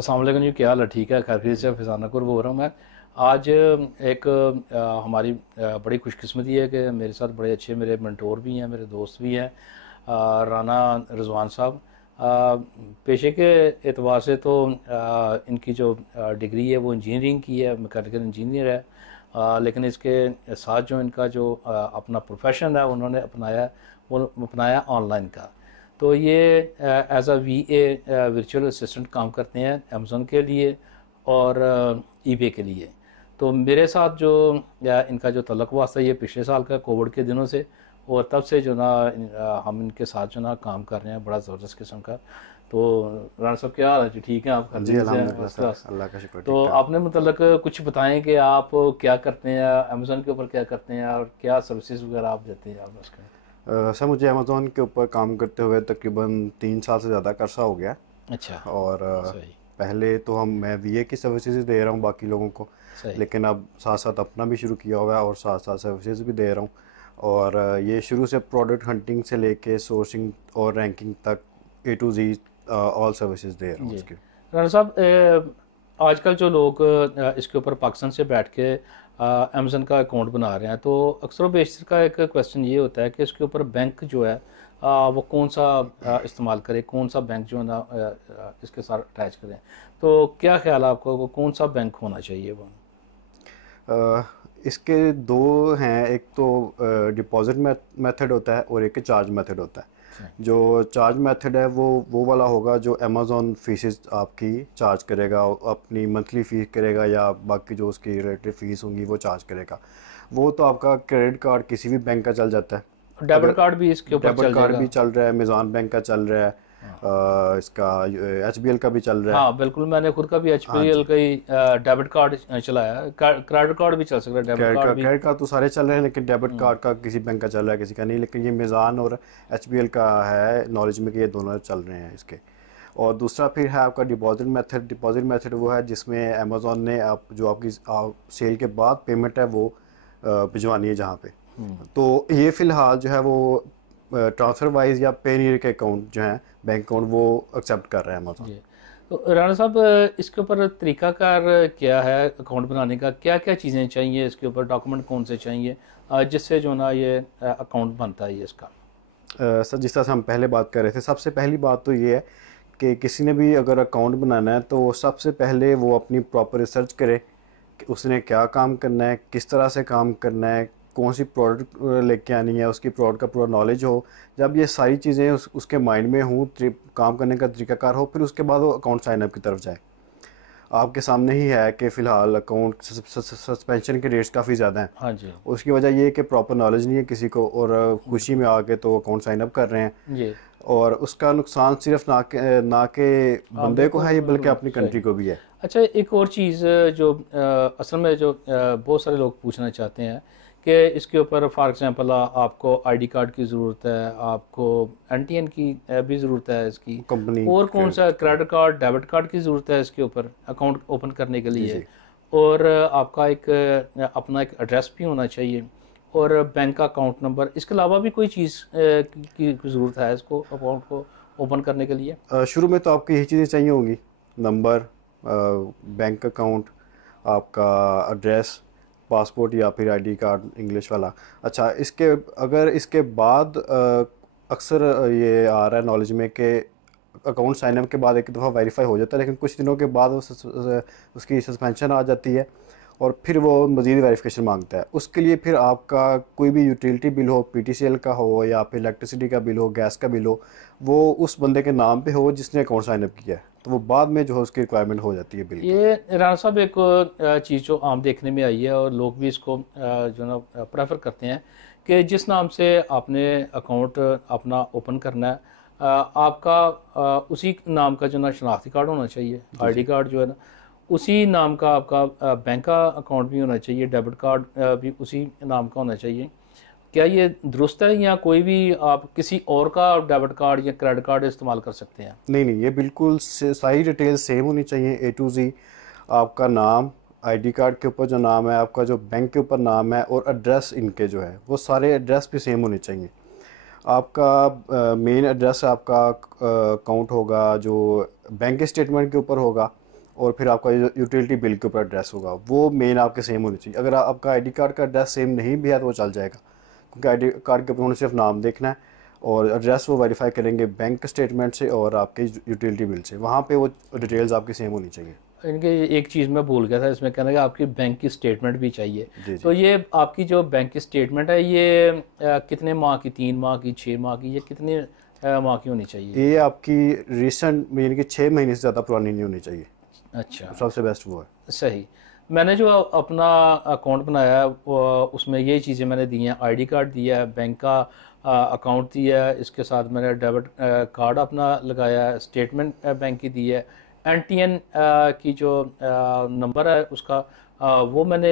अस्सलाम वालेकुम जी, क्या हाल है? ठीक है, खैरियत से। फिजाना कुर बोल रहा हूँ मैं। आज एक हमारी बड़ी खुशकिस्मती है कि मेरे साथ बड़े अच्छे मेरे मेंटोर भी हैं, मेरे दोस्त भी हैं, राना रिजवान साहब। पेशे के एतबार से तो इनकी जो डिग्री है वो इंजीनियरिंग की है, मैकेनिकल इंजीनियर है। लेकिन इसके साथ जो इनका जो अपना प्रोफेशन है उन्होंने अपनाया, वो अपनाया ऑनलाइन का। तो ये as a VA virtual assistant काम करते हैं अमेज़न के लिए और ईबे के लिए। तो मेरे साथ जो इनका जो तल्लुक़ वास्ता ये पिछले साल का कोविड के दिनों से, और तब से जो ना हम इनके साथ जो ना काम कर रहे हैं बड़ा ज़बरदस्त किस्म का। तो राना साहब क्या हाल है जी? ठीक है, आप जी खैरियत से हैं? अल्हम्दुलिल्लाह फर्स्ट सर, क्लास। अल्लाह का शुक्र, ठीक तो ठाक। आपने मतलब कुछ बताएं कि आप क्या करते हैं, अमेज़न के ऊपर क्या करते हैं और क्या सर्विसेज वगैरह आप देते हैं आप उसके। सर मुझे अमेज़ॉन के ऊपर काम करते हुए तकरीबन 3 साल से ज़्यादा का अरसा हो गया। अच्छा। और सही। पहले तो मैं वीए की सर्विसेज दे रहा हूँ बाकी लोगों को, सही। लेकिन अब साथ साथ अपना भी शुरू किया हुआ है और साथ साथ सर्विसेज भी दे रहा हूँ। और ये शुरू से प्रोडक्ट हंटिंग से लेके सोर्सिंग और रैंकिंग तक A to Z all services दे रहा हूँ जी। उसकी। राना साहब, आजकल जो लोग इसके ऊपर पाकिस्तान से बैठ के अमेज़न का अकाउंट बना रहे हैं, तो अक्सर व बेशतर का एक क्वेश्चन ये होता है कि इसके ऊपर बैंक जो है वो कौन सा इस्तेमाल करें, कौन सा बैंक जो है ना इसके साथ अटैच करें। तो क्या ख्याल है आपको, वो कौन सा बैंक होना चाहिए वो? अ, इसके दो हैं, एक तो डिपॉजिट मेथड होता है और एक चार्ज मेथड होता है। सही। जो चार्ज मेथड है वो वाला होगा जो अमेज़ॉन फीसेस आपकी चार्ज करेगा, अपनी मंथली फ़ीस करेगा या बाकी जो उसकी रिलेटेड फ़ीस होंगी वो चार्ज करेगा। वो तो आपका क्रेडिट कार्ड किसी भी बैंक का चल जाता है। डेबिट अगर कार्ड भी इसके ऊपर डेबिट चल कार्ड जाएगा? भी चल रहा है, अमेज़ॉन बैंक का चल रहा है, हाँ। इसका HBL का भी चल रहा है। हाँ बिल्कुल, मैंने खुद का भी हाँ HPL जी। का ही डेबिट कार्ड चलाया है। क्रेडिट कार्ड भी चल सकता है, डेबिट कार्ड भी। क्रेडिट कार्ड तो सारे चल रहे हैं, लेकिन डेबिट हम्म। कार्ड का किसी बैंक का चल रहा है किसी का नहीं, लेकिन ये मिज़ान और HBL का है नॉलेज में कि ये दोनों चल रहे हैं इसके। और दूसरा फिर है आपका डिपॉजिट मेथड। डिपॉजिट मेथड वो है जिसमें अमेज़ॉन ने आप जो आपकी सेल के बाद पेमेंट है वो भिजवानी है जहाँ पे। हम्म। तो ये फ़िलहाल जो है वो ट्रांसफ़र वाइज या पेनीयर के अकाउंट जो हैं बैंक अकाउंट वो एक्सेप्ट कर रहे हैं अमेज़ॉन। जी। तो राणा साहब, इसके ऊपर तरीकाकार क्या है अकाउंट बनाने का? क्या क्या चीज़ें चाहिए इसके ऊपर, डॉक्यूमेंट कौन से चाहिए जिससे जो ना ये अकाउंट बनता है ये इसका? सर जिस तरह से हम पहले बात कर रहे थे, सबसे पहली बात तो ये है कि किसी ने भी अगर अकाउंट बनाना है तो सबसे पहले वो अपनी प्रॉपर रिसर्च करे कि उसने क्या काम करना है, किस तरह से काम करना है, कौन सी प्रोडक्ट लेके आनी है, उसकी प्रोडक्ट का पूरा नॉलेज हो। जब ये सारी चीज़ें उसके माइंड में हों, काम करने का तरीकाकार हो, फिर उसके बाद वो अकाउंट साइनअप की तरफ जाए। आपके सामने ही है कि फ़िलहाल अकाउंट सस्पेंशन के रेट्स काफ़ी ज़्यादा हैं। हाँ जी। उसकी वजह ये है कि प्रॉपर नॉलेज नहीं है किसी को, और खुशी में आके तो अकाउंट साइन अप कर रहे हैं। जी। और उसका नुकसान सिर्फ ना के हाँ बंदे को बिल्कुल है ये, बल्कि बिल्कुल अपनी सही। कंट्री को भी है। अच्छा, एक और चीज़ जो असल में जो बहुत सारे लोग पूछना चाहते हैं कि इसके ऊपर फॉर एग्जांपल आपको आईडी कार्ड की ज़रूरत है, आपको NTN की भी ज़रूरत है इसकी, कंपनी और कौन सा credit card. Credit card, debit card की ज़रूरत है इसके ऊपर अकाउंट ओपन करने के जी लिए। जी। और आपका एक अपना एक एड्रेस भी होना चाहिए, और बैंक का अकाउंट नंबर। इसके अलावा भी कोई चीज़ की ज़रूरत है इसको, अकाउंट को ओपन करने के लिए? शुरू में तो आपको यही चीज़ें चाहिए होंगी: नंबर, बैंक अकाउंट, आपका एड्रेस, पासपोर्ट या फिर आईडी कार्ड इंग्लिश वाला। अच्छा, इसके अगर इसके बाद अक्सर ये आ रहा है नॉलेज में कि अकाउंट साइनअप के बाद एक दफ़ा वेरीफाई हो जाता है, लेकिन कुछ दिनों के बाद उसकी सस्पेंशन आ जाती है और फिर वो मज़ीद वेरिफिकेशन मांगता है। उसके लिए फिर आपका कोई भी यूटिलिटी बिल हो, PTCL का हो या फिर इलेक्ट्रिसिटी का बिल हो, गैस का बिल हो, वो उस बंदे के नाम पे हो जिसने अकाउंट साइनअप किया है, तो वो बाद में जो है उसकी रिक्वायरमेंट हो जाती है बिल की। ये राणा साहब एक चीज़ जो आम देखने में आई है और लोग भी इसको जो ना प्रेफर करते हैं कि जिस नाम से आपने अकाउंट अपना ओपन करना है, आपका उसी नाम का जो ना शनाख्ती कार्ड होना चाहिए, जी आईडी जी। कार्ड जो है ना उसी नाम का, आपका बैंक का अकाउंट भी होना चाहिए, डेबिट कार्ड भी उसी नाम का होना चाहिए। क्या ये दुरुस्त है, या कोई भी आप किसी और का डेबिट कार्ड या क्रेडिट कार्ड इस्तेमाल कर सकते हैं? नहीं नहीं, ये बिल्कुल सारी डिटेल सेम होनी चाहिए A to Z। आपका नाम, आईडी कार्ड के ऊपर जो नाम है, आपका जो बैंक के ऊपर नाम है और एड्रेस इनके जो है वो सारे एड्रेस भी सेम होने चाहिए। आपका मेन एड्रेस आपका अकाउंट होगा जो बैंक स्टेटमेंट के ऊपर होगा, और फिर आपका जो यूटिलिटी बिल के ऊपर एड्रेस होगा वो मेन आपके सेम होनी चाहिए। अगर आपका आईडी कार्ड का एड्रेस सेम नहीं भी है तो वो चल जाएगा, क्योंकि आईडी कार्ड के ऊपर उन्हें सिर्फ नाम देखना है और एड्रेस वो वेरीफाई करेंगे बैंक स्टेटमेंट से और आपके यूटिलिटी बिल से, वहाँ पे वो डिटेल्स आपकी सेम होनी चाहिए। इनके एक चीज़ मैं भूल गया था इसमें, कहना कि आपकी बैंक की स्टेटमेंट भी चाहिए। जी तो जी। ये आपकी जो बैंक की स्टेटमेंट है ये कितने माह की, 3 माह की, 6 माह की, ये कितने माह की होनी चाहिए? ये आपकी रिसेंट यानी कि 6 महीने से ज़्यादा पुरानी नहीं होनी चाहिए, अच्छा, सबसे बेस्ट वो है। सही। मैंने जो अपना अकाउंट बनाया है उसमें ये चीज़ें मैंने दी हैं, आईडी कार्ड दिया है, बैंक का अकाउंट दिया है, इसके साथ मैंने डेबिट कार्ड अपना लगाया है, स्टेटमेंट बैंक की दी है, एनटीएन की जो नंबर है उसका वो मैंने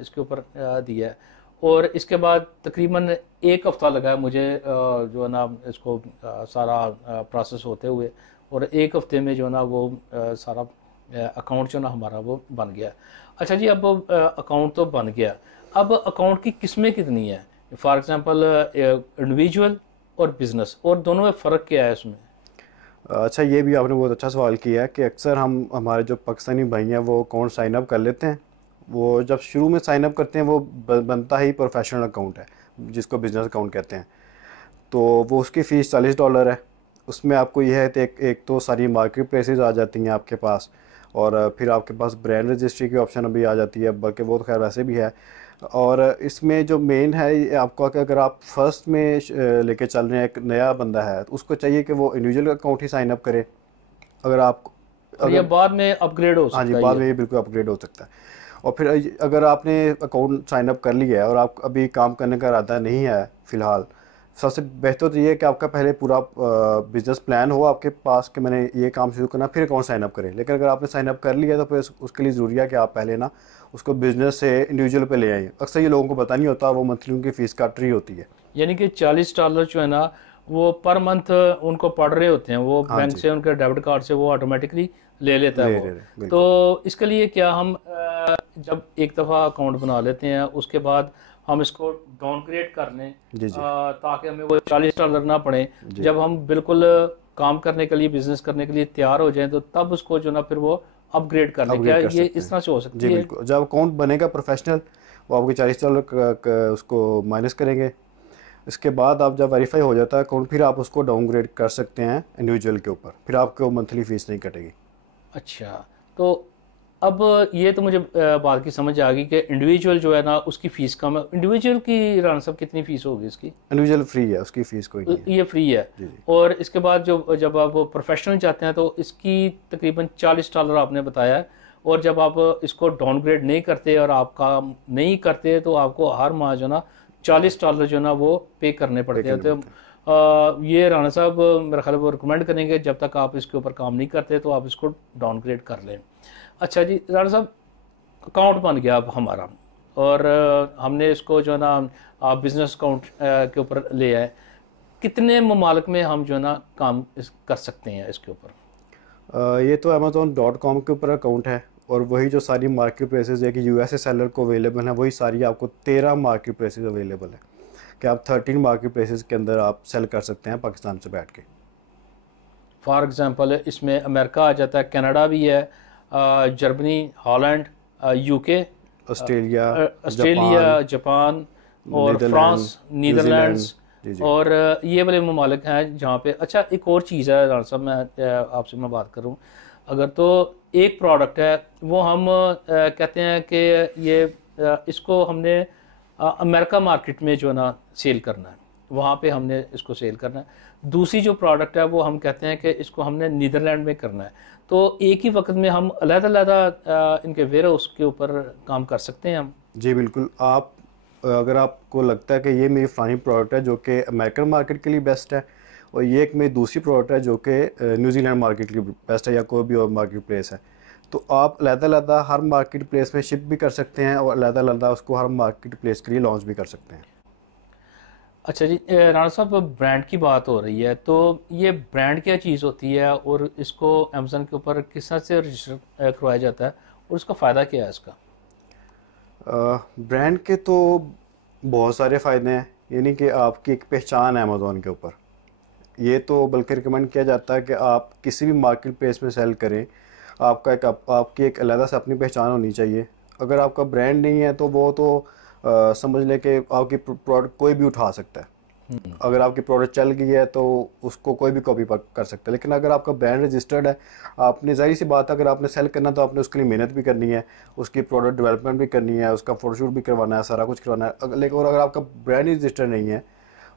इसके ऊपर दिया है। और इसके बाद तकरीबन 1 हफ़्ता लगा है मुझे जो है ना इसको सारा प्रोसेस होते हुए, और 1 हफ़्ते में जो है ना वो सारा अकाउंट जो ना हमारा वो बन गया। अच्छा जी, अब अकाउंट तो बन गया, अब अकाउंट की किस्में कितनी है? फॉर एग्जांपल इंडिविजुअल और बिजनेस, और दोनों में फ़र्क क्या है उसमें? अच्छा, ये भी आपने बहुत अच्छा सवाल किया है कि अक्सर हम हमारे जो पाकिस्तानी भाई हैं वो अकाउंट साइन अप कर लेते हैं। वो जब शुरू में साइन अप करते हैं वो बनता ही प्रोफेशनल अकाउंट है जिसको बिजनेस अकाउंट कहते हैं। तो वो उसकी फ़ीस $40 है। उसमें आपको यह है कि एक तो सारी मार्केट प्लेसेस आ जाती हैं आपके पास, और फिर आपके पास ब्रांड रजिस्ट्री की ऑप्शन अभी आ जाती है, बल्कि वो तो खैर वैसे भी है। और इसमें जो मेन है ये आपका कि अगर आप फर्स्ट में लेके चल रहे हैं, एक नया बंदा है तो उसको चाहिए कि वो इंडिविजुअल अकाउंट ही साइन अप करे। अगर आप और ये अगर बाद में अपग्रेड हो हाँ जी, सकता है बाद ये? में ये बिल्कुल अपग्रेड हो सकता है। और फिर अगर आपने अकाउंट साइन अप कर लिया है और आप अभी काम करने का इरादा नहीं है फ़िलहाल, सबसे बेहतर तो ये है कि आपका पहले पूरा बिज़नेस प्लान हो आपके पास कि मैंने ये काम शुरू करना, फिर अकाउंट साइन अप करें। लेकिन अगर आपने साइन अप कर लिया तो फिर उसके लिए ज़रूरी है कि आप पहले ना उसको बिज़नेस से इंडिविजुअल पे ले आएँ। अक्सर ये लोगों को पता नहीं होता, वो मंथली उनकी फ़ीस काट रही होती है। यानी कि $40 जो है ना वो पर मंथ उनको पड़ रहे होते हैं, वो हाँ बैंक जी, से उनके डेबिट कार्ड से वो ऑटोमेटिकली ले लेता है ले वो। ले ले बिल्कुल। तो इसके लिए क्या हम जब एक दफ़ा अकाउंट बना लेते हैं उसके बाद हम इसको डाउनग्रेड कर लें जी जी ताकि हमें वो $40 ना पड़े, जी जब हम बिल्कुल काम करने के लिए, बिजनेस करने के लिए तैयार हो जाएं तो तब उसको जो ना फिर वो अपग्रेड कर लें? क्या अपग्रेड कर ये सकते इस हैं। तरह से हो जी सकती है? बिल्कुल, जब अकाउंट बनेगा प्रोफेशनल वो आपके $40 उसको माइनस करेंगे। इसके बाद आप जब वेरीफाई हो जाता है अकाउंट, फिर आप उसको डाउनग्रेड कर सकते हैं इंडिविजुअल के ऊपर, फिर आपको मंथली फ़ीस नहीं कटेगी। अच्छा, तो अब ये तो मुझे बात की समझ आ गई कि इंडिविजुअल जो है ना उसकी फ़ीस कम है। इंडिविजुअल की राना साहब कितनी फ़ीस होगी इसकी? इंडिविजुअल फ्री है, उसकी फ़ीस कोई नहीं है। ये फ्री है। जी जी और इसके बाद जो जब आप प्रोफेशनल जाते हैं तो इसकी तकरीबन $40 आपने बताया है, और जब आप इसको डाउनग्रेड नहीं करते और आप काम नहीं करते तो आपको हर माह जो ना $40 जो ना वो पे करने पे पड़ते हैं। करने तो पड़ते हैं। ये राना साहब मेरा ख्याल है वो रिकमेंड करेंगे जब तक आप इसके ऊपर काम नहीं करते तो आप इसको डाउनग्रेड कर लें। अच्छा जी राना साहब, अकाउंट बन गया अब हमारा, और हमने इसको जो है ना बिजनेस अकाउंट के ऊपर ले आए, कितने ममालिक में हम जो है ना काम कर सकते हैं इसके ऊपर? ये तो Amazon.com के ऊपर अकाउंट है, और वही जो सारी मार्केट प्लेसेस है कि यूएसए सेलर को अवेलेबल है, वही सारी आपको 13 मार्केट प्लेसेस अवेलेबल है कि आप 13 मार्केट प्लेसेस के अंदर आप सेल कर सकते हैं पाकिस्तान से बैठ के। फॉर एग्जांपल इसमें अमेरिका आ जाता है, कनाडा भी है, Germany, Holland, UK, Australia, Australia, Japan और नीदरलैंड, फ्रांस, न्यूजीलैंड। नीदरलैंड्स, जी जी और ये वाले ममालिक हैं जहाँ पे। अच्छा, एक और चीज़ है राना साहब, मैं आपसे मैं बात करूँ, अगर तो एक प्रोडक्ट है वो हम कहते हैं कि ये इसको हमने अमेरिका मार्केट में जो है ना सेल करना है, वहाँ पे हमने इसको सेल करना है। दूसरी जो प्रोडक्ट है वो हम कहते हैं कि इसको हमने नीदरलैंड में करना है। तो एक ही वक्त में हम अलग-अलग इनके वेयर हाउस के ऊपर काम कर सकते हैं हम? जी बिल्कुल। आप अगर आपको लगता है कि ये मेरी फलानी प्रोडक्ट है जो कि अमेरिकन मार्केट के लिए बेस्ट है, और ये एक मेरी दूसरी प्रोडक्ट है जो कि न्यूजीलैंड मार्केट के लिए बेस्ट है, या कोई भी और मार्केट प्लेस है, तो आप अलग-अलग हर मार्केट प्लेस में शिप भी कर सकते हैं और अलग-अलग उसको हर मार्केट प्लेस के लिए लॉन्च भी कर सकते हैं। अच्छा जी, राणा साहब ब्रांड की बात हो रही है, तो ये ब्रांड क्या चीज़ होती है और इसको अमेज़न के ऊपर किस तरह से रजिस्टर करवाया जाता है, और उसका फ़ायदा क्या है इसका? ब्रांड के तो बहुत सारे फ़ायदे हैं, यानी कि आपकी एक पहचान है अमेज़ॉन के ऊपर। ये तो बल्कि रिकमेंड किया जाता है कि आप किसी भी मार्केट प्लेस में सेल करें, आपका एक आपकी एक अलग से अपनी पहचान होनी चाहिए। अगर आपका ब्रांड नहीं है तो वो तो समझ लें कि आपकी प्रोडक्ट कोई भी उठा सकता है। अगर आपकी प्रोडक्ट चल गई है तो उसको कोई भी कॉपी कर सकता है, लेकिन अगर आपका ब्रांड रजिस्टर्ड है, आपने ज़ाहिर सी बात है अगर आपने सेल करना तो आपने उसके लिए मेहनत भी करनी है, उसकी प्रोडक्ट डेवलपमेंट भी करनी है, उसका फोटोशूट भी करवाना है, सारा कुछ करवाना है। लेकिन और अगर आपका ब्रांड रजिस्टर्ड नहीं है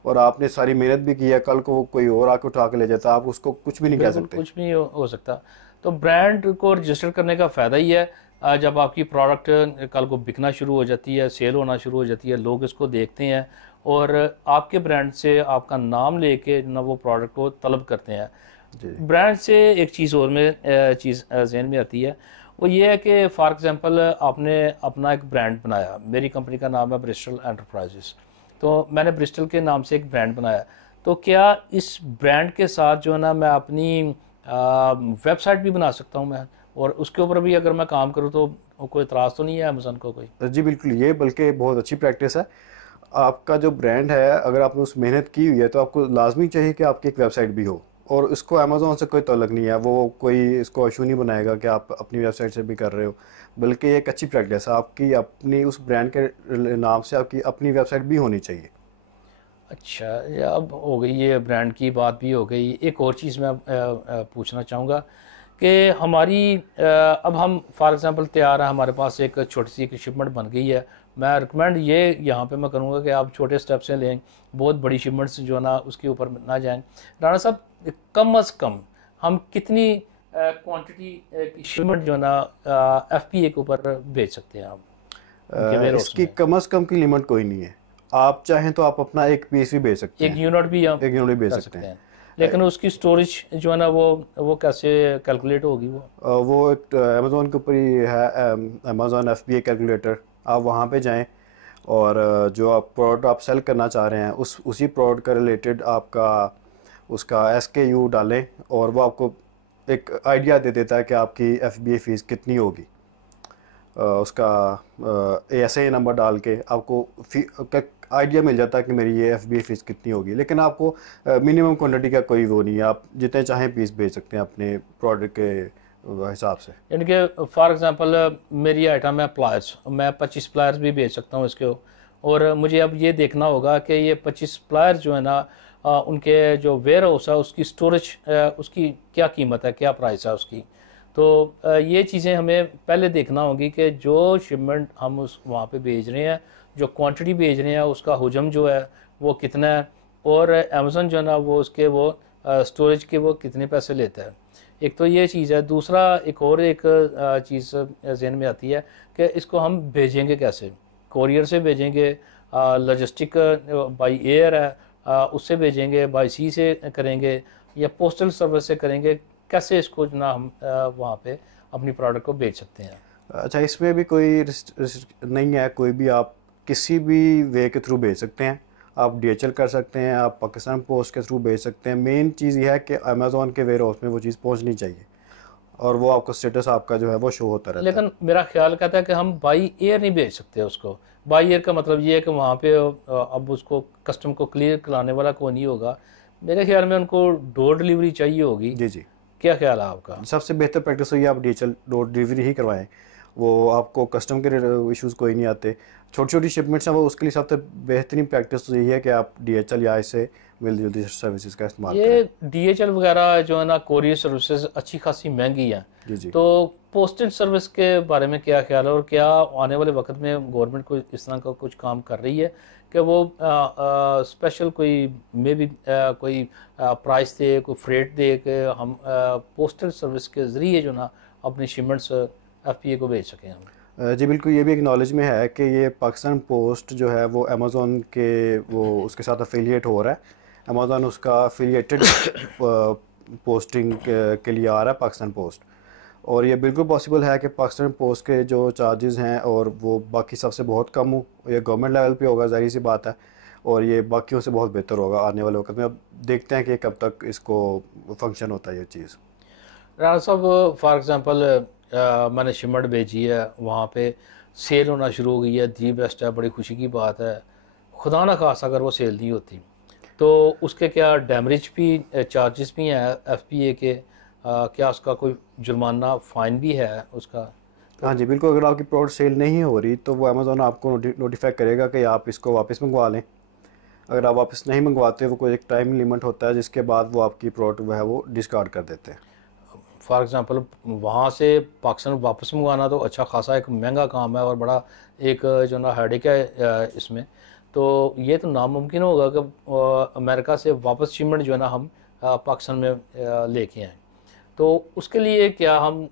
और आपने सारी मेहनत भी की है, कल को कोई और आके उठा के ले जाता, आप उसको कुछ भी नहीं कह बिल्कुल सकते। कुछ भी नहीं हो सकता। तो ब्रांड को रजिस्टर करने का फ़ायदा ही है, जब आपकी प्रोडक्ट कल को बिकना शुरू हो जाती है, सेल होना शुरू हो जाती है, लोग इसको देखते हैं और आपके ब्रांड से आपका नाम लेके ना वो प्रोडक्ट को तलब करते हैं। जी ब्रांड से एक चीज़ और में चीज़ जहन में आती है, वो ये है कि फॉर एग्जांपल आपने अपना एक ब्रांड बनाया, मेरी कंपनी का नाम है ब्रिस्टल एंटरप्राइजेस, तो मैंने ब्रिस्टल के नाम से एक ब्रांड बनाया। तो क्या इस ब्रांड के साथ जो है ना मैं अपनी वेबसाइट भी बना सकता हूँ मैं, और उसके ऊपर भी अगर मैं काम करूँ तो कोई इतराज़ तो नहीं है अमेज़न को कोई? जी बिल्कुल, ये बल्कि बहुत अच्छी प्रैक्टिस है। आपका जो ब्रांड है अगर आपने उस मेहनत की हुई है तो आपको लाजमी चाहिए कि आपकी एक वेबसाइट भी हो, और इसको अमेज़ॉन से कोई ताल्लुक नहीं है, वो कोई इसको इशू नहीं बनाएगा कि आप अपनी वेबसाइट से भी कर रहे हो, बल्कि ये एक अच्छी प्रैक्टिस है। आपकी अपनी उस ब्रांड के नाम से आपकी अपनी वेबसाइट भी होनी चाहिए। अच्छा, ये अब हो गई, ये ब्रांड की बात भी हो गई। एक और चीज़ मैं पूछना चाहूँगा कि हमारी अब हम फॉर एग्ज़ाम्पल तैयार है, हमारे पास एक छोटी सी एक शिपमेंट बन गई है। मैं रिकमेंड ये यहाँ पे मैं करूँगा कि आप छोटे स्टेप से लें, बहुत बड़ी शिपमेंट्स जो है ना उसके ऊपर ना जाएं। राणा साहब, कम अज़ कम हम कितनी क्वांटिटी की शिपमेंट जो है ना FBA के ऊपर भेज सकते हैं हम उनके वेयर हाउस इसकी में? कम अज़ कम की लिमिट कोई नहीं है। आप चाहें तो आप अपना एक पीस भी भेज सकते एक हैं, यूनिट भी हम एक यूनिट भी भेज कर सकते सकते हैं। हैं, लेकिन उसकी स्टोरेज जो है ना वो कैसे कैलकुलेट होगी वो? वो एक अमेज़ोन के ऊपर ही है, अमेज़ोन FBA कैलकुलेटर। आप वहाँ पे जाएं और जो आप प्रोडक्ट आप सेल करना चाह रहे हैं उसी प्रोडक्ट का रिलेटेड आपका उसका SKU डालें, और वो आपको एक आइडिया दे देता है कि आपकी FBA फ़ीस कितनी होगी। उसका ASA नंबर डाल के आपको आइडिया मिल जाता है कि मेरी ये FBA फ़ीस कितनी होगी। लेकिन आपको मिनिमम क्वांटिटी का कोई वो नहीं है, आप जितने चाहें पीस भेज सकते हैं अपने प्रोडक्ट के हिसाब से। यानी कि फॉर एग्जांपल मेरी आइटम है प्लायर्स, मैं 25 प्लायर्स भी बेच सकता हूँ इसके, और मुझे अब ये देखना होगा कि ये 25 प्लायर्स जो है ना उनके जो वेयर हाउस है उसकी स्टोरेज उसकी क्या कीमत है, क्या प्राइस है उसकी। तो ये चीज़ें हमें पहले देखना होगी कि जो शिपमेंट हम उस वहाँ पे भेज रहे हैं, जो क्वांटिटी भेज रहे हैं, उसका हुजम जो है वो कितना है, और अमेज़न जो है ना वो उसके वो स्टोरेज के वो कितने पैसे लेता है। एक तो ये चीज़ है। दूसरा एक और एक चीज़ जहन में आती है कि इसको हम भेजेंगे कैसे, कोरियर से भेजेंगे, लॉजिस्टिक बाई एयर है, उससे भेजेंगे, बाई सी से करेंगे, या पोस्टल सर्विस से करेंगे, कैसे इसको जो ना हम वहाँ पे अपनी प्रोडक्ट को बेच सकते हैं? अच्छा, इसमें भी कोई नहीं है, कोई भी आप किसी भी वे के थ्रू भेज सकते हैं। आप DHL कर सकते हैं, आप पाकिस्तान पोस्ट के थ्रू भेज सकते हैं। मेन चीज़ ये है कि अमेज़ॉन के वेयर हाउस में वो चीज़ पहुंचनी चाहिए, और वो आपका स्टेटस आपका जो है वो शो होता रहता है। लेकिन मेरा ख्याल कहता है कि हम बाई एयर नहीं भेज सकते उसको। बाई एयर का मतलब ये है कि वहाँ पे अब उसको कस्टम को क्लियर कराने वाला कोई नहीं होगा। मेरे ख्याल में उनको डोर डिलीवरी चाहिए होगी। जी जी, क्या ख्याल है आपका? सबसे बेहतर प्रैक्टिस हुई आप DHL डोर डिलीवरी ही करवाएं, वो आपको कस्टम के इश्यूज़ कोई नहीं आते। छोटी छोटी शिपमेंट्स हैं, वो उसके लिए सबसे बेहतरीन प्रैक्टिस तो यही है कि आप DHL या इससे मिल जुलती सर्विसेज का इस्तेमाल करें। ये DHL वगैरह जो है ना कोरियर सर्विसेज अच्छी खासी महंगी हैं। जी जी, तो पोस्टल सर्विस के बारे में क्या ख्याल है, और क्या आने वाले वक्त में गवर्नमेंट को इस तरह का कुछ काम कर रही है कि वो स्पेशल कोई मे भी कोई प्राइस दे, कोई फ्रेट दे कि हम पोस्टल सर्विस के ज़रिए जो ना अपनी शिपमेंट्स FBA को भेज सकें हम? जी बिल्कुल, ये भी एक नॉलेज में है कि ये पाकिस्तान पोस्ट जो है वो अमेज़ॉन के वो उसके साथ अफिलिएट हो रहा है। अमेज़ॉन उसका अफिलिएटेड पोस्टिंग के लिए आ रहा है पाकिस्तान पोस्ट, और ये बिल्कुल पॉसिबल है कि पाकिस्तान पोस्ट के जो चार्जेस हैं और वो बाकी सबसे बहुत कम हो। ये गवर्नमेंट लेवल पे होगा, ज़ाहिर सी बात है, और ये बाकियों से बहुत बेहतर होगा आने वाले वक्त में। अब देखते हैं कि कब तक इसको फंक्शन होता है ये चीज़। राणा साहब, फॉर एग्जांपल मैंने शिपमेंट भेजी है, वहाँ पे सेल होना शुरू हो गई है, दी बेस्ट है, बड़ी खुशी की बात है। खुदा ना खास अगर वो सेल नहीं होती तो उसके क्या डैमरेज भी चार्जेस भी हैं FBA के, क्या उसका कोई जुर्माना फ़ाइन भी है उसका? हाँ जी बिल्कुल, अगर आपकी प्रोडक्ट सेल नहीं हो रही तो वो अमेज़ॉन आपको नोटिफाई करेगा कि आप इसको वापस मंगवा लें। अगर आप वापस नहीं मंगवाते, वो कोई एक टाइम लिमिट होता है जिसके बाद वो आपकी प्रोडक्ट वो है वो डिस्कार्ड कर देते हैं। फॉर एग्ज़ाम्पल वहाँ से पाकिस्तान वापस मंगवाना तो अच्छा खासा एक महंगा काम है और बड़ा एक जो ना हेडेक है इसमें। तो ये तो नामुमकिन होगा कि अमेरिका से वापस शिपमेंट जो है ना हम पाकिस्तान में लेके आएँ। तो उसके लिए क्या हम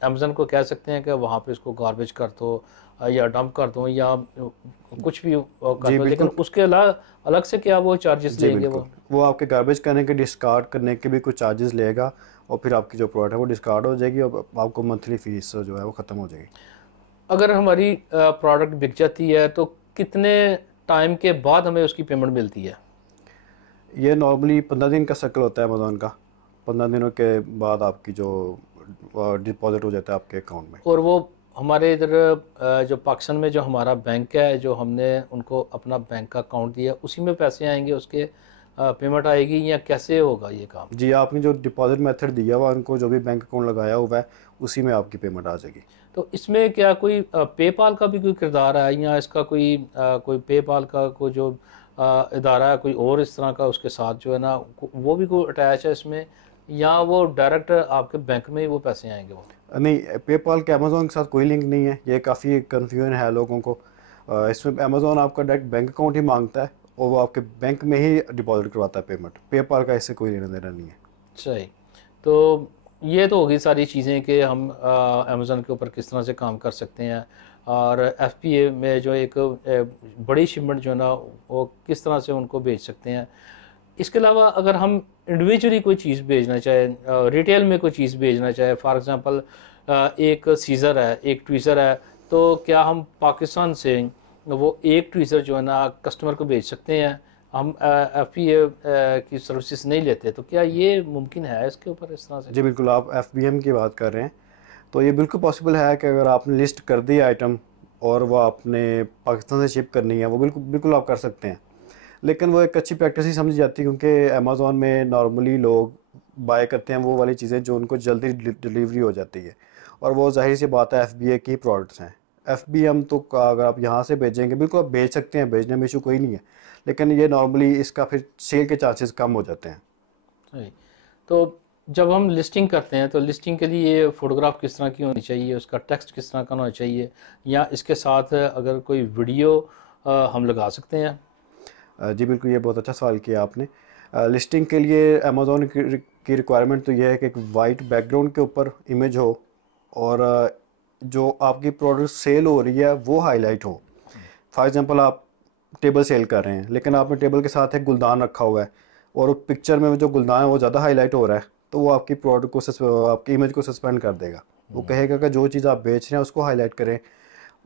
अमेज़न को कह सकते हैं कि वहाँ पे इसको गार्बेज कर दो या डंप कर दो या कुछ भी कर जी दो, लेकिन बिल्कुल। उसके अलग अलग से क्या वो चार्जेस जी लेंगे बिल्कुल, वो? वो आपके गार्बेज करने के, डिस्कार्ड करने के भी कुछ चार्जेस लेगा, और फिर आपकी जो प्रोडक्ट है वो डिस्कार्ड हो जाएगी और आपको मंथली फीस जो है वो ख़त्म हो जाएगी। अगर हमारी प्रोडक्ट बिक जाती है तो कितने टाइम के बाद हमें उसकी पेमेंट मिलती है? ये नॉर्मली 15 दिन का सर्कल होता है अमेज़ॉन का। 15 दिनों के बाद आपकी जो डिपॉजिट हो जाता है आपके अकाउंट में। और वो हमारे इधर जो पाकिस्तान में जो हमारा बैंक है, जो हमने उनको अपना बैंक का अकाउंट दिया, उसी में पैसे आएंगे, उसके पेमेंट आएगी, या कैसे होगा ये काम? जी, आपने जो डिपॉजिट मेथड दिया हुआ उनको, जो भी बैंक अकाउंट लगाया हुआ है, उसी में आपकी पेमेंट आ जाएगी। तो इसमें क्या कोई पेपाल का भी कोई किरदार है, या इसका कोई पेपाल का कोई जो इदारा है कोई और इस तरह का उसके साथ जो है ना वो भी कोई अटैच है इसमें, या वो डायरेक्ट आपके बैंक में ही वो पैसे आएंगे वो? नहीं, पेपाल के अमेज़ॉन के साथ कोई लिंक नहीं है। ये काफ़ी कन्फ्यूजन है लोगों को। इसमें अमेज़ॉन आपका डायरेक्ट बैंक अकाउंट ही मांगता है और वो आपके बैंक में ही डिपॉजिट करवाता है पेमेंट। पेपाल का इससे कोई लेना देना नहीं है। सही। तो ये तो होगी सारी चीज़ें कि हम अमेज़न के ऊपर किस तरह से काम कर सकते हैं, और एफपीए में जो एक बड़ी शिपमेंट जो है ना वो किस तरह से उनको भेज सकते हैं। इसके अलावा अगर हम इंडिविजुअली कोई चीज़ भेजना चाहे, रिटेल में कोई चीज़ भेजना चाहे, फॉर एग्ज़ाम्पल एक सीज़र है, एक ट्वीज़र है, तो क्या हम पाकिस्तान से वो एक ट्वीज़र जो है ना कस्टमर को भेज सकते हैं? हम एफपीए की सर्विसेज नहीं लेते, तो क्या ये मुमकिन है इसके ऊपर इस तरह से? जी बिल्कुल, आप एफबीएम की बात कर रहे हैं, तो ये बिल्कुल पॉसिबल है कि अगर आपने लिस्ट कर दी आइटम और वो आपने पाकिस्तान से शिप करनी है, वो बिल्कुल बिल्कुल आप कर सकते हैं। लेकिन वो एक अच्छी प्रैक्टिस ही समझी जाती है, क्योंकि अमेज़ॉन में नॉर्मली लोग बाय करते हैं वो वाली चीज़ें जो उनको जल्दी डिलीवरी हो जाती है, और वो ज़ाहिर सी बात है एफबीए की प्रोडक्ट्स हैं। एफबीएम तो अगर आप यहाँ से भेजेंगे, बिल्कुल आप भेज सकते हैं, भेजने में इशू कोई नहीं है, लेकिन ये नॉर्मली इसका फिर सेल के चांसेस कम हो जाते हैं। सही। तो जब हम लिस्टिंग करते हैं तो लिस्टिंग के लिए फ़ोटोग्राफ किस तरह की होनी चाहिए, उसका टेक्स्ट किस तरह का होना चाहिए, या इसके साथ अगर कोई वीडियो हम लगा सकते हैं? जी बिल्कुल, ये बहुत अच्छा सवाल किया आपने। लिस्टिंग के लिए अमेज़ॉन की रिक्वायरमेंट तो ये है कि एक वाइट बैकग्राउंड के ऊपर इमेज हो, और जो आपकी प्रोडक्ट सेल हो रही है वो हाईलाइट हो। फॉर एग्जांपल, आप टेबल सेल कर रहे हैं, लेकिन आपने टेबल के साथ एक गुलदान रखा हुआ है, और पिक्चर में जो गुलदान है वो ज़्यादा हाईलाइट हो रहा है, तो वो आपकी प्रोडक्ट को आपकी इमेज को सस्पेंड कर देगा। वो कहेगा कि जो चीज़ आप बेच रहे हैं उसको हाईलाइट करें,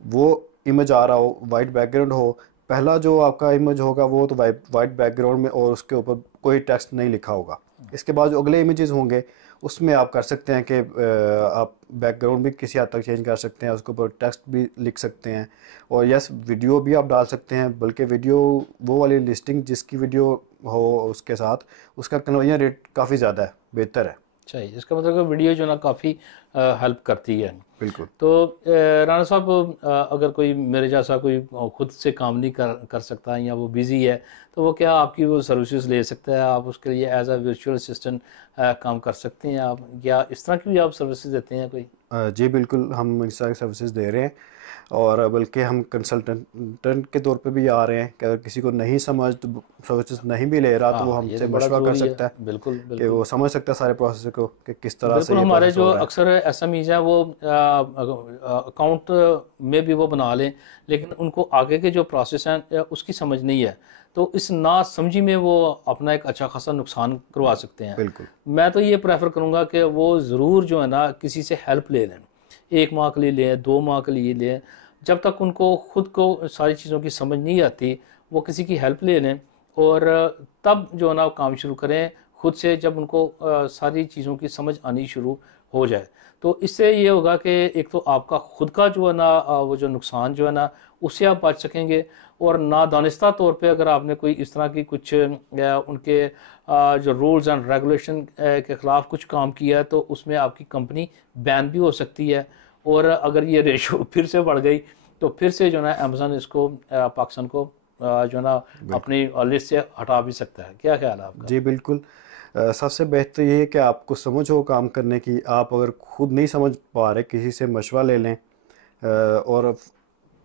वो इमेज आ रहा हो, वाइट बैकग्राउंड हो। पहला जो आपका इमेज होगा वो तो वाइट बैकग्राउंड में, और उसके ऊपर कोई टेक्स्ट नहीं लिखा होगा। इसके बाद जो अगले इमेजेस होंगे उसमें आप कर सकते हैं कि आप बैकग्राउंड भी किसी हद तक चेंज कर सकते हैं, उसके ऊपर टेक्स्ट भी लिख सकते हैं, और यस वीडियो भी आप डाल सकते हैं। बल्कि वीडियो वो वाली लिस्टिंग जिसकी वीडियो हो उसके साथ, उसका कन्वर्जन रेट काफ़ी ज़्यादा है, बेहतर है। चाहिए, इसका मतलब कि वीडियो जो ना काफ़ी हेल्प करती है। बिल्कुल। तो राना साहब, अगर कोई मेरे जैसा कोई खुद से काम नहीं कर सकता, या वो बिज़ी है, तो वो क्या आपकी वो सर्विसेज ले सकता है? आप उसके लिए एज अ वर्चुअल असिस्टेंट काम कर सकते हैं आप, या इस तरह की भी आप सर्विसेज देते हैं कोई? जी बिल्कुल, हम इस तरह की सर्विसेज दे रहे हैं, और बल्कि हम कंसल्टेंट के तौर पे भी आ रहे हैं कि अगर किसी को नहीं समझ, तो सर्विसेज नहीं भी ले रहा, तो वो हाँ, ये हमसे तो बड़ा मशवरा कर ज़रूरी है। सकता है बिल्कुल कि वो बिल्कुल। समझ सकता है सारे प्रोसेस को कि किस तरह से बिल्कुल, ये हमारे प्रोसेस जो हो रहा है। अक्सर एसएमईज हैं वो अकाउंट में भी वो बना लें, लेकिन उनको आगे के जो प्रोसेस हैं उसकी समझ नहीं है, तो इस ना समझी में वो अपना एक अच्छा खासा नुकसान करवा सकते हैं। बिल्कुल। मैं तो ये प्रेफर करूँगा कि वो ज़रूर जो है ना किसी से हेल्प ले लें, 1 माह के लिए लें, 2 माह के लिए लें, जब तक उनको खुद को सारी चीज़ों की समझ नहीं आती वो किसी की हेल्प ले लें, और तब जो है ना काम शुरू करें खुद से, जब उनको सारी चीज़ों की समझ आनी शुरू हो जाए। तो इससे ये होगा कि एक तो आपका खुद का जो है ना वो जो नुकसान जो है ना उससे आप बच सकेंगे, और नादानिस्ता तौर पे अगर आपने कोई इस तरह की कुछ उनके जो रूल्स एंड रेगुलेशन के ख़िलाफ़ कुछ काम किया है तो उसमें आपकी कंपनी बैन भी हो सकती है। और अगर ये रेशो फिर से बढ़ गई तो फिर से जो है अमेज़न इसको पाकिस्तान को जो है ना अपनी लिस्ट से हटा भी सकता है। क्या ख्याल है आपका? जी बिल्कुल। सबसे बेहतर ये है कि आपको समझ हो काम करने की। आप अगर खुद नहीं समझ पा रहे, किसी से मशवरा ले लें और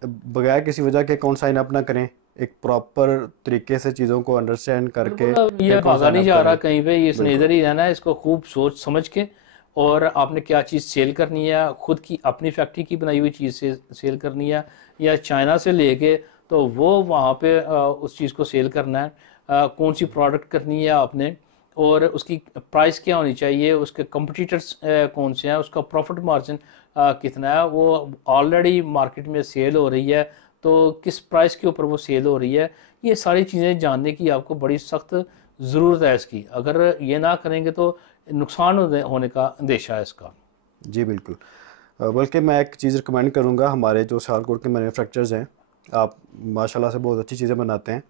बगैर किसी वजह के अकाउंट साइन अप ना करें। एक प्रॉपर तरीके से चीज़ों को अंडरस्टैंड करके ये भागा नहीं जा रहा कहीं पे, ये इसने बिल्कुल इधर ही रहना है। इसको खूब सोच समझ के, और आपने क्या चीज़ सेल करनी है, खुद की अपनी फैक्ट्री की बनाई हुई चीज़ से सेल करनी है या चाइना से लेके तो वो वहाँ पे उस चीज़ को सेल करना है। कौन सी प्रोडक्ट करनी है आपने, और उसकी प्राइस क्या होनी चाहिए, उसके कंपटीटर्स कौन से हैं, उसका प्रॉफिट मार्जिन कितना है, वो ऑलरेडी मार्केट में सेल हो रही है तो किस प्राइस के ऊपर वो सेल हो रही है। ये सारी चीज़ें जानने की आपको बड़ी सख्त ज़रूरत है इसकी। अगर ये ना करेंगे तो नुकसान होने का अंदेशा है इसका। जी बिल्कुल। बल्कि मैं एक चीज़ रिकमेंड करूँगा, हमारे जो सियालकोट के मैन्युफैक्चरर्स हैं, आप माशाल्लाह से बहुत अच्छी चीज़ें बनाते हैं।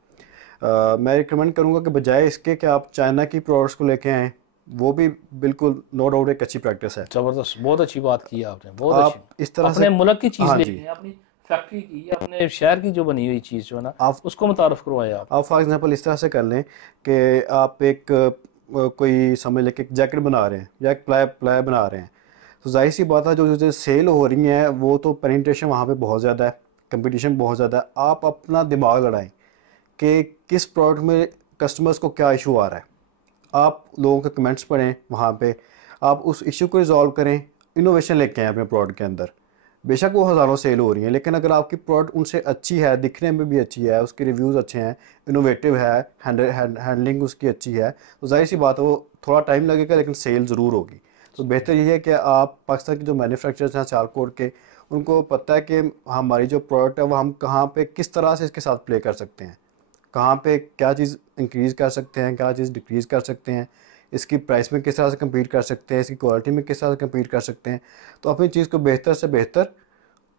मैं रिकमेंड करूँगा कि बजाय इसके कि आप चाइना की प्रोडक्ट्स को लेके आएँ, वो भी बिल्कुल नो डाउट एक अच्छी प्रैक्टिस है। ज़बरदस्त, बहुत अच्छी बात की है आपने, बहुत अच्छी। आप इस तरह से अपने मुल्क की चीज़ हाँ लेके जी, आए, अपनी फैक्ट्री की, अपने शहर की जो बनी हुई चीज़ जो है ना आप उसको मुतारफ़ करवाएं आप। फॉर एग्जांपल इस तरह से कर लें कि आप एक कोई समझ लें कि एक जैकेट बना रहे हैं या एक प्लाई प्लाई बना रहे हैं, तो जाहिर सी बात है जो जो सेल हो रही हैं वो तो पेनिट्रेशन वहाँ पे बहुत ज़्यादा है, कंपटीशन बहुत ज़्यादा है। आप अपना दिमाग लड़ाएं कि किस प्रोडक्ट में कस्टमर्स को क्या इशू आ रहा है। आप लोगों के कमेंट्स पढ़ें, वहाँ पे आप उस इशू को रिजॉल्व करें, इनोवेशन लेके आएँ अपने प्रोडक्ट के अंदर। बेशक वो हज़ारों सेल हो रही हैं, लेकिन अगर आपकी प्रोडक्ट उनसे अच्छी है, दिखने में भी अच्छी है, उसके रिव्यूज़ अच्छे हैं, इनोवेटिव है, हैंडलिंग उसकी अच्छी है, तो जाहिर सी बात है वो थोड़ा टाइम लगेगा लेकिन सेल ज़रूर होगी। तो बेहतर ये है कि आप पाकिस्तान के जो मैन्युफैक्चरर्स हैं सियालकोट के, उनको पता है कि हमारी जो प्रोडक्ट है वो हम कहाँ पे किस तरह से इसके साथ प्ले कर सकते हैं, कहाँ पे क्या चीज़ इंक्रीज़ कर सकते हैं, क्या चीज़ डिक्रीज़ कर सकते हैं, इसकी प्राइस में किस तरह से कम्पीट कर सकते हैं, इसकी क्वालिटी में किस तरह से कम्पीट कर सकते हैं। तो अपनी चीज़ को बेहतर से बेहतर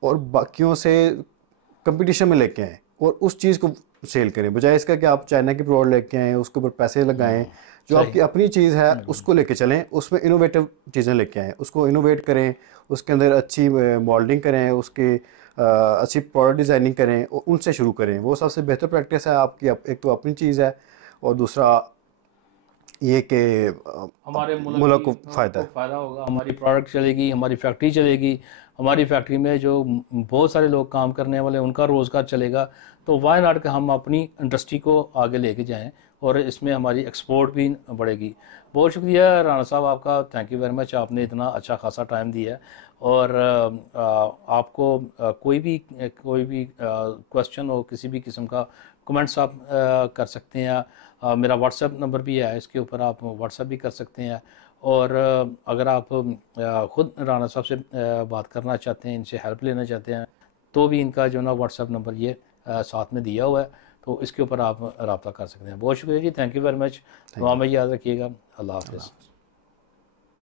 और बाकियों से कंपटीशन में लेके आएँ और उस चीज़ को सेल करें, बजाय इसका कि आप चाइना की प्रोडक्ट लेके आएँ, उसके ऊपर पैसे लगाएँ। जो सही। आपकी अपनी चीज़ है उसको लेके चलें, उसमें इनोवेटिव चीज़ें लेके आएँ, उसको इनोवेट करें, उसके अंदर अच्छी मॉडलिंग करें, उसकी अच्छी प्रोडक्ट डिज़ाइनिंग करें और उनसे शुरू करें। वो सबसे बेहतर प्रैक्टिस है आपकी। एक तो अपनी चीज़ है और दूसरा ये कि हमारे मुल्क मुल्क की को फ़ायदा को है। फ़ायदा होगा, हमारी प्रोडक्ट चलेगी, हमारी फैक्ट्री चलेगी, हमारी फैक्ट्री में जो बहुत सारे लोग काम करने वाले उनका रोज़गार चलेगा। तो वाई नॉट कि हम अपनी इंडस्ट्री को आगे लेके जाएं और इसमें हमारी एक्सपोर्ट भी बढ़ेगी। बहुत शुक्रिया राणा साहब आपका, थैंक यू वेरी मच, आपने इतना अच्छा खासा टाइम दिया है। और आपको कोई भी क्वेश्चन हो, किसी भी किस्म का कमेंट्स आप कर सकते हैं। मेरा व्हाट्सएप नंबर भी है, इसके ऊपर आप व्हाट्सएप भी कर सकते हैं। और अगर आप ख़ुद राणा साहब से बात करना चाहते हैं, इनसे हेल्प लेना चाहते हैं, तो भी इनका जो ना व्हाट्सएप नंबर ये साथ में दिया हुआ है, तो इसके ऊपर आप रब्ता कर सकते हैं। बहुत शुक्रिया जी, थैंक यू वेरी मच। दुआ में याद रखिएगा। अल्लाह हाफ़िज़।